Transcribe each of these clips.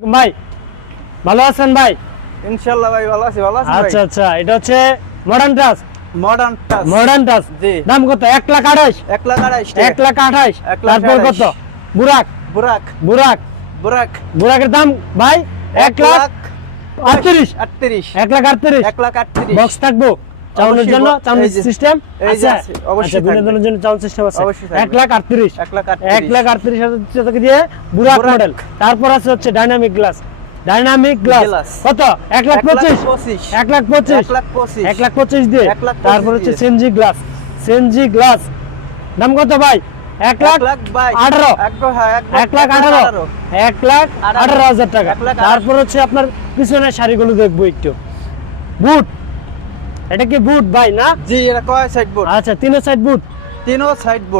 ভাই ভালো আছেন ভাই? ইনশাআল্লাহ ভাই ভালো আছি ভাই। আচ্ছা আচ্ছা, এটা হচ্ছে মডার্ন টাচ। মডার্ন টাচ জি। দাম কত? 1,28,000 1,28,000 তারপর কত? বুরাক বুরাকের দাম ভাই 1,38,000 1,38,000 বক্স থাকবো চাউনের জন্য, চাউন সিস্টেম এই যে আছে অবশ্যই আচ্ছা, বিনোদনের জন্য চাউন সিস্টেম আছে। অবশ্যই থাকবে। 1,38,000 টাকা দিয়ে বুরাক মডেল। তারপর আছে হচ্ছে ডাইনামিক গ্লাস কত? 1,25,000 দিয়ে। তারপর হচ্ছে সেনজি গ্লাস দাম কত ভাই? 1,18,000 টাকা। তারপর হচ্ছে আপনার পিছনের শাড়িগুলো দেখবো একটু। বুট, এটা কি বুট ভাই না? জি, এটা কয় সাইড বোর্ড? আচ্ছা, তিনো সাইড বুট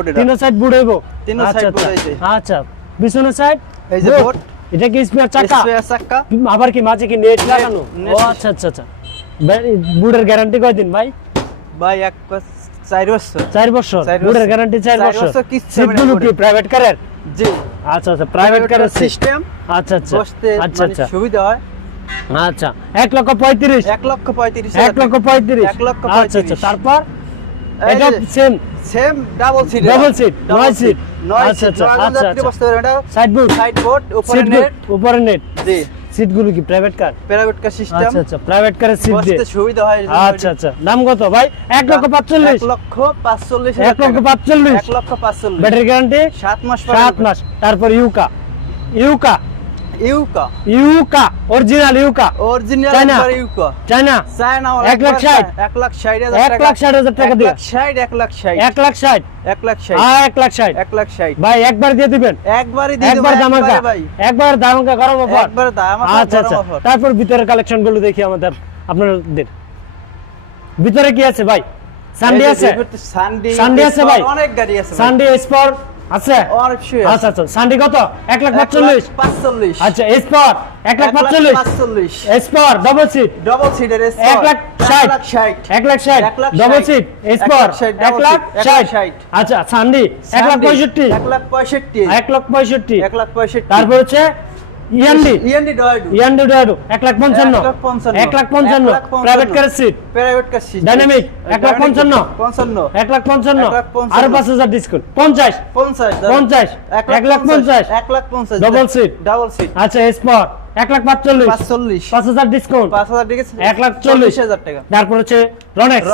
এটা তিনো সাইড বুট হইব। তিনো আচ্ছা সাইড বোর্ড এই যে। আচ্ছা, পিছনের সাইড এই যে বোর্ড, এটা কি স্পেয়ার চাকা? আবার কি মাঝে কি নেট লাগানো? ও আচ্ছা আচ্ছা আচ্ছা। বুটের গ্যারান্টি কয়দিন ভাই? ভাই 4 বছর। বুটের গ্যারান্টি 4 বছর। সিটগুলো কি প্রাইভেট কারের? জি। আচ্ছা আচ্ছা, প্রাইভেট কারের সিস্টেম। আচ্ছা আচ্ছা বসতে আচ্ছা মানে আচ্ছা সুবিধা হয়। আচ্ছা, 1,35,000 1,35,000 আচ্ছা আচ্ছা। তারপর এটা সেম ডাবল সিট 9 সিট। আচ্ছা আচ্ছা আচ্ছা আচ্ছা। বসতে পারে এটা। সাইড বোর্ড উপরে নেট। জি। সিটগুলো কি private car? Private car system. আচ্ছা আচ্ছা, প্রাইভেট কারের সিট দিয়ে বসতে সুবিধা হয়। আচ্ছা আচ্ছা। দাম কত ভাই? 1,45,000 1,45,000 ব্যাটারি গ্যারান্টি 7 মাস 7 মাস। তারপর ইউকা অরিজিনাল চায়না। চায়না 1,60,000 টাকা দিয়ে 1,60,000 ভাই একবার দিয়ে দিবেন। একবার ধামাকা গরম অফার। আচ্ছা আচ্ছা। তারপর ভিতরের কালেকশন গুলো দেখি আপনাদের ভিতরে কি আছে ভাই? সানডে আছে ভাই? অনেক গাড়ি আছে। সানডে স্পর আছে? আচ্ছা আচ্ছা। সানডে কত? 1,45,000 আচ্ছা। স্পর 1,45,000 স্পর ডাবল সিট 1,60,000 ডাবল সিট স্পর 1,60,000 আচ্ছা। সানডে 1,65,000 তারপর হচ্ছে ইয়ান্ডি 1,55,000 প্রাইভেট কার সিট ডাইনামিক 1,55,000 আর 5,000 ডিসকাউন্ট 50 1,50,000 ডাবল সিট আচ্ছা। স্পর 1,45,000 5,000 ডিসকাউন্ট 1,40,000 টাকা। তারপর হচ্ছে রনেক্স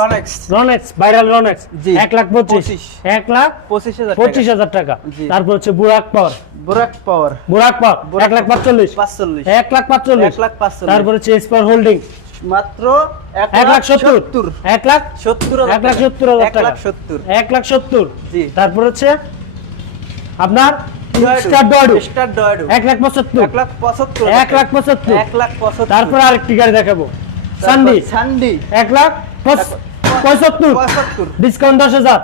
ভাইরাল রনেক্স 1,25,000 টাকা। তারপর হচ্ছে বুরাক পাওয়ার 1,45,000 তারপর হচ্ছে স্পার হোল্ডিং মাত্র 1,70,000 1,70,000 জি। তারপর হচ্ছে আপনার স্টার ডয়েডো 1,75,000 তারপর আরেকটি গাড়ি দেখাবো সান্ডি 1,75,000 ডিসকাউন্ট 10,000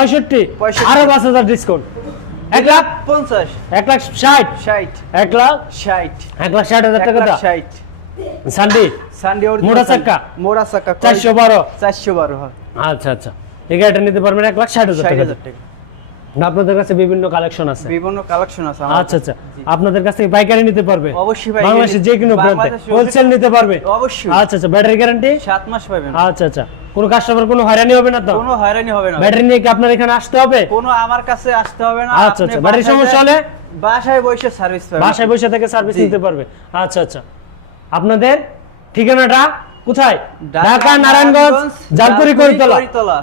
65 আরো 5,000 ডিসকাউন্ট 1,50,000 1,60,000 টাকা দাও। সান্ডি মোড়া চাকা 412 আচ্ছা আচ্ছা। এই গাড়িটা নিতে পারবেন 1,60,000 টাকা। আপনাদের কাছে বিভিন্ন কালেকশন আছে আচ্ছা আচ্ছা। আপনাদের কাছে পাইকারি নিতে পারবে? অবশ্যই ভাই। বাংলাদেশে যে কোনো ব্র্যান্ডে হোলসেল নিতে পারবে? অবশ্যই। আচ্ছা আচ্ছা। ব্যাটারি গ্যারান্টি 7 মাস পাবেন। আচ্ছা আচ্ছা। কোনো কাস্টমার কোনো হয়রানি হবে না তো? কোনো হয়রানি হবে না। ব্যাটারি নিয়ে কি আপনার এখানে আসতে হবে? কোনো আমার কাছে আসতে হবে না। আচ্ছা আচ্ছা। ব্যাটারি সমস্যা হলে বাসায় বসে সার্ভিস পাবেন। বাসায় বসে থেকে সার্ভিস নিতে পারবে। আচ্ছা আচ্ছা। আপনাদের ঠিকানাটা কোথায়? ঢাকা নারায়ণগঞ্জ জালকুড়ি করিতলা।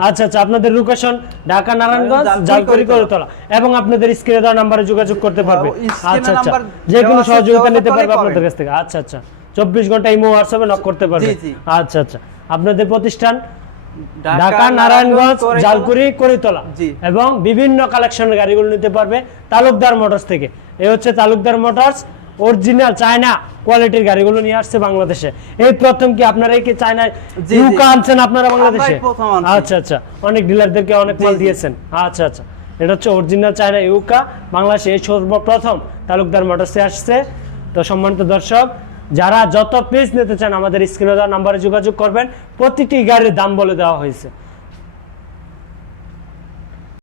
আচ্ছা আচ্ছা। আপনাদের লোকেশন ঢাকা নারায়ণগঞ্জ জালকুড়ি করিতলা এবং আপনাদের স্ক্রিনে দেওয়া নম্বরে যোগাযোগ করতে পারবে। আচ্ছা আচ্ছা। যে কোনো সহযোগিতা নিতে পারবে আপনাদের কাছ থেকে। আচ্ছা আচ্ছা। 24 ঘন্টা ইমো হোয়াটসঅ্যাপে নক করতে পারবে। আচ্ছা আচ্ছা। আপনাদের প্রতিষ্ঠান ঢাকা নারায়ণগঞ্জ জালকুড়ি করিতলা এবং বিভিন্ন কালেকশনের গাড়িগুলো নিতে পারবে তালুকদার মোটরস থেকে। এই হচ্ছে তালুকদার মোটরস অরিজিনাল চায়না কোয়ালিটির গাড়িগুলো নিয়ে আসছে বাংলাদেশে। এই প্রথম কি আপনারা কি চায়না ইউকা আনছেন আপনারা বাংলাদেশে? আচ্ছা আচ্ছা। অনেক ডিলারদেরকে অনেক মাল দিয়েছেন। আচ্ছা আচ্ছা। এটা হচ্ছে অরিজিনাল চায়না ইউকা বাংলাদেশে এই সর্বপ্রথম তালুকদার মোটরসে আসছে। তো সম্মানিত দর্শক, যারা যত পিস নিতে চান আমাদের স্ক্রিনে দেওয়া নম্বরে যোগাযোগ করবেন। প্রতিটি গাড়ির দাম বলে দেওয়া হয়েছে।